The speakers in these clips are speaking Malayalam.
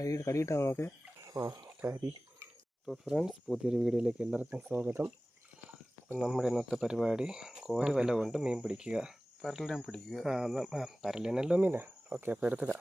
കടിയിട്ടാ നമുക്ക്. കരി. അപ്പോൾ ഫ്രണ്ട്സ്, പുതിയൊരു വീഡിയോയിലേക്ക് എല്ലാവർക്കും സ്വാഗതം. അപ്പം നമ്മുടെ ഇന്നത്തെ പരിപാടി കോര് വല കൊണ്ട് മീൻ പിടിക്കുക. പരലിനെ പിടിക്കുക. പരലിനല്ലോ മീൻ. ഓക്കെ, അപ്പോൾ എടുത്തിടാം.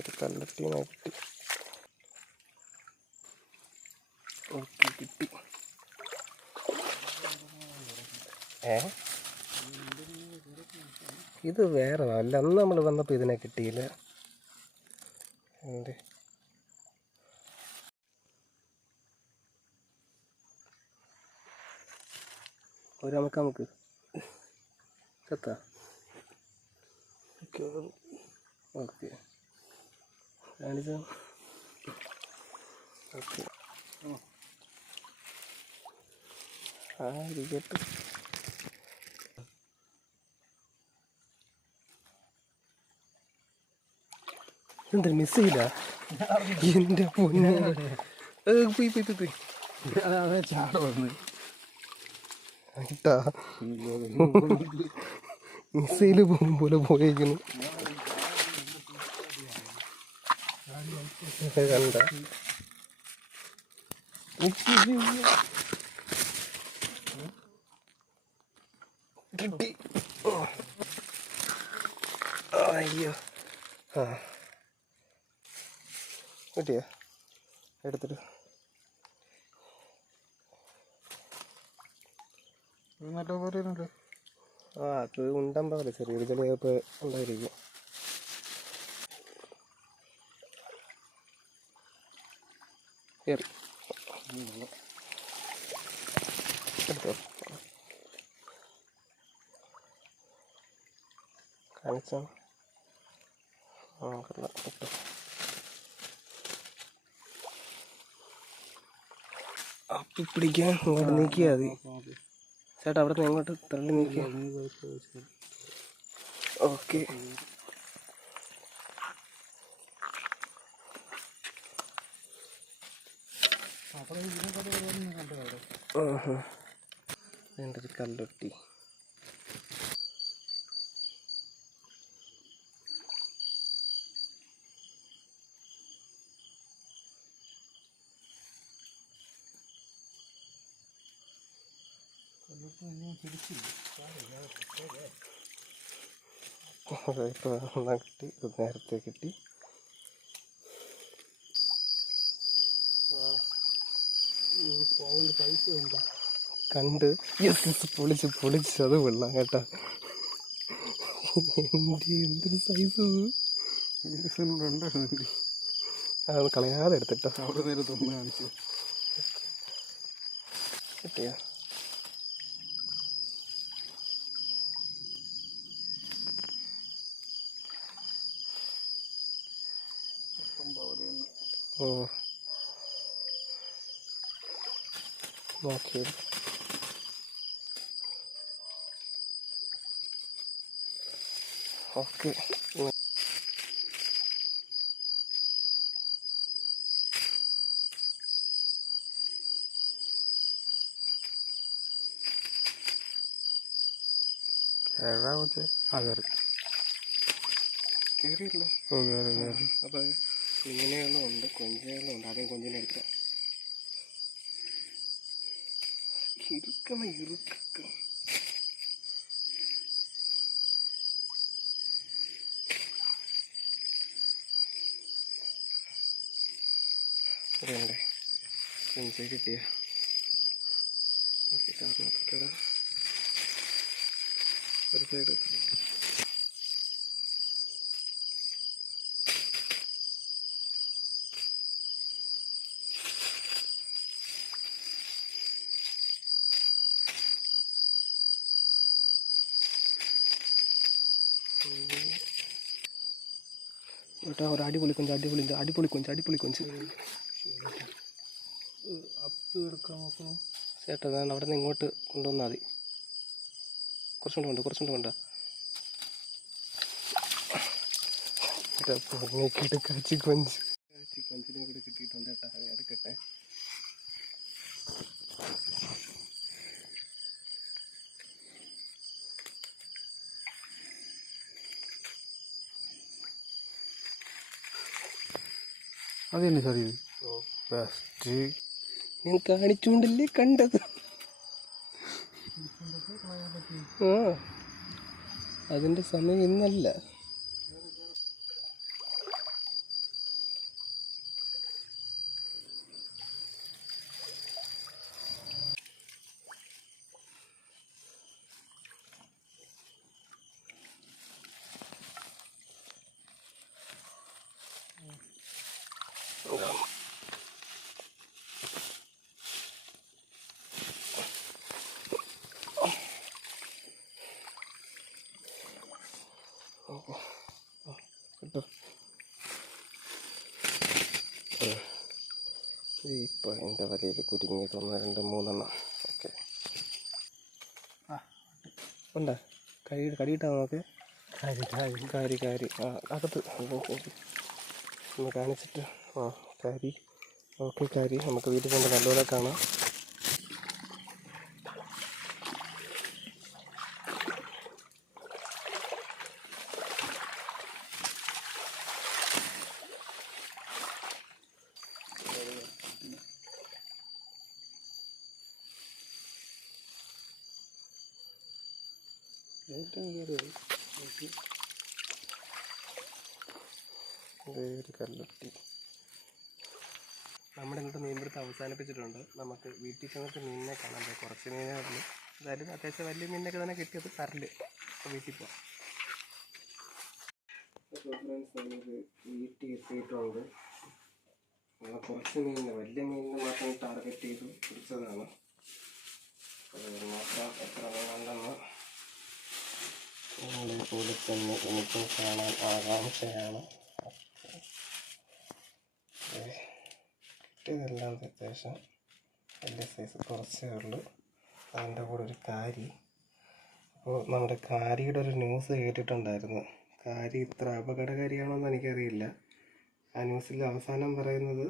ഒരു കല്ലട്ടീനെ കിട്ടി. ഓക്കെ, കിട്ടി. ഇത് വേറെ അല്ല, അന്ന് നമ്മൾ വന്നപ്പോൾ ഇതിനെ കിട്ടിയില്ല. എന്ത് ഒരു നമുക്ക് ചത്താ. ഓക്കെ, കാണിച്ചോ. ഓക്കെ, ഇരിക്കട്ടെ. എന്താ മിസ് ചെയ്യില്ല? എൻ്റെ പൊന്നെ, പോയി ചാട വന്ന് കേട്ടാ. മിസൈല് പോകും പോലെ പോയേക്കുന്നു. കണ്ട കിട്ടി. അയ്യോ, കിട്ടിയോ? എടുത്തിട്ട് നല്ല പോലെ. അത് ഉണ്ടമ്പാവില്ല, ചെറിയൊരു ചിലപ്പോൾ ഉണ്ടായിരിക്കും. എടുത്തോ, കാണിച്ചോ. കിട്ടോ. അപ്പി പിടിക്കാൻ ഇങ്ങോട്ട് നീക്കിയാൽ മതി ചേട്ടാ. അവിടെ നിന്ന് ഇങ്ങോട്ട് തള്ളി നീക്കിയാ. ഓക്കെ, എൻ്റെ ഒരു കല്ലൊട്ടി. ഇപ്പോൾ കിട്ടി, നേരത്തെ കിട്ടി. കണ്ട് പൊളിച്ച് അത് കൊള്ളാം കേട്ടാ. എന്തൊരു സൈസ് അത് കളയാതെ എടുത്തിട്ടോ. അവിടെ നേരെ തുറന്ന് കാണിച്ചു. കിട്ടിയോ? ഓ, നോക്കി. ഓക്കെ, കയറിയില്ല. അപ്പം ഇങ്ങനെയൊന്നും ഉണ്ട്, കൊഞ്ചുകളും ഉണ്ട്. ആദ്യം കൊഞ്ചിനെ എടുക്കാം. ഇറുക്കം വേണ്ടേ? കൊഞ്ച് കിട്ടിയ ഓക്കെ. കാരണക്കട ഒരു സൈഡ്. കേട്ടോ, ഒരു അടിപൊളി കൊഞ്ച്. അപ്പ് കിടക്കാൻ നോക്കണം ചേട്ടാ. അവിടെ നിന്ന് ഇങ്ങോട്ട് കൊണ്ടുവന്നാൽ മതി. കുറച്ചുകൊണ്ട് കൊണ്ട പൊങ്ങിക്കിട്ട് കാച്ചിക്കൊഞ്ചിനെ കൂടെ കിട്ടിയിട്ടുണ്ട് കേട്ടോ. അത് എടുക്കട്ടെ. അത് തന്നെ സാർ ഇത് ബെസ്റ്റ്. ഞാൻ കാണിച്ചുകൊണ്ടല്ലേ കണ്ടത്. ആ അതിൻ്റെ സമയം ഇന്നല്ല. കേട്ടോ ഇപ്പോൾ എൻ്റെ വലയിൽ കുരുങ്ങിയത് 1 2 3 ഓക്കെ ഉണ്ടോ? കടിയിട്ടാ നോക്ക്. കാരി ആ അകത്ത് ഒന്ന് കാണിച്ചിട്ട് ആ കാരി ഓക്കെ. കാരി നമുക്ക് വീട്ടിൽ കൊണ്ട് നല്ലപോലെ കാണാം. ഒരു കല്ലുട്ടി നമ്മുടെ ഇങ്ങോട്ട് മീൻപിടുത്തം അവസാനിപ്പിച്ചിട്ടുണ്ട്. നമുക്ക് വീട്ടിൽ ചെന്നിട്ട് മീനിനെ കാണാൻ പോയി. കുറച്ച് മീനേ ഉള്ളൂ. എന്തായാലും അത്യാവശ്യം വലിയ മീനൊക്കെ തന്നെ കിട്ടിയത്. പരല്. അപ്പോൾ വീട്ടിൽ പോവാം. അപ്പോൾ ഫ്രണ്ട്സ് നമുക്ക് വീട്ടിൽ എത്തിയിട്ടുണ്ട്. കുറച്ച് മീനിന് വലിയ മീനിന് മാത്രം ടാർഗറ്റ് ചെയ്ത് പിടിച്ചതാണ്. നോക്കാം എത്ര മീനുണ്ടെന്ന്. നിങ്ങളെ പോലെ തന്നെ എനിക്കും കാണാൻ ആകാംക്ഷയാണ്. കിട്ടിയതെല്ലാം അത്യാവശ്യം വലിയ സൈസ് കുറച്ചേ ഉള്ളൂ. അതിൻ്റെ കൂടെ ഒരു കാരി. അപ്പോൾ നമ്മുടെ കാരിയുടെ ഒരു ന്യൂസ് കേട്ടിട്ടുണ്ടായിരുന്നു. കാരി ഇത്ര അപകടകാരിയാണോന്ന് എനിക്കറിയില്ല. ആ ന്യൂസിൽ അവസാനം പറയുന്നത്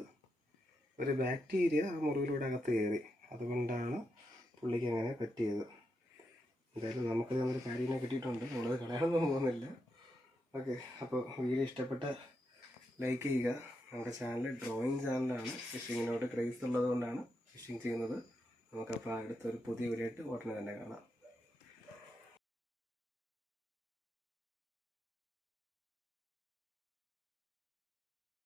ഒരു ബാക്ടീരിയ ആ മുറിവിലൂടെ അകത്ത് കയറി, അതുകൊണ്ടാണ് പുള്ളിക്ക് അങ്ങനെ പറ്റിയത്. എന്തായാലും നമുക്ക് ഒരു കാരിനെ കിട്ടിയിട്ടുണ്ട്. നമ്മളത് കളയാനൊന്നും പോകുന്നില്ല. ഓക്കെ, അപ്പോൾ വീഡിയോ ഇഷ്ടപ്പെട്ട ലൈക്ക് ചെയ്യുക. നമ്മുടെ ചാനൽ ഡ്രോയിങ് ചാനലാണ്. ഫിഷിങ്ങിനോട് ക്രേസ് ഉള്ളത് കൊണ്ടാണ് ഫിഷിങ് ചെയ്യുന്നത്. നമുക്കപ്പോൾ അടുത്തൊരു പുതിയ വീഡിയോ ആയിട്ട് ഉടനെ തന്നെ കാണാം.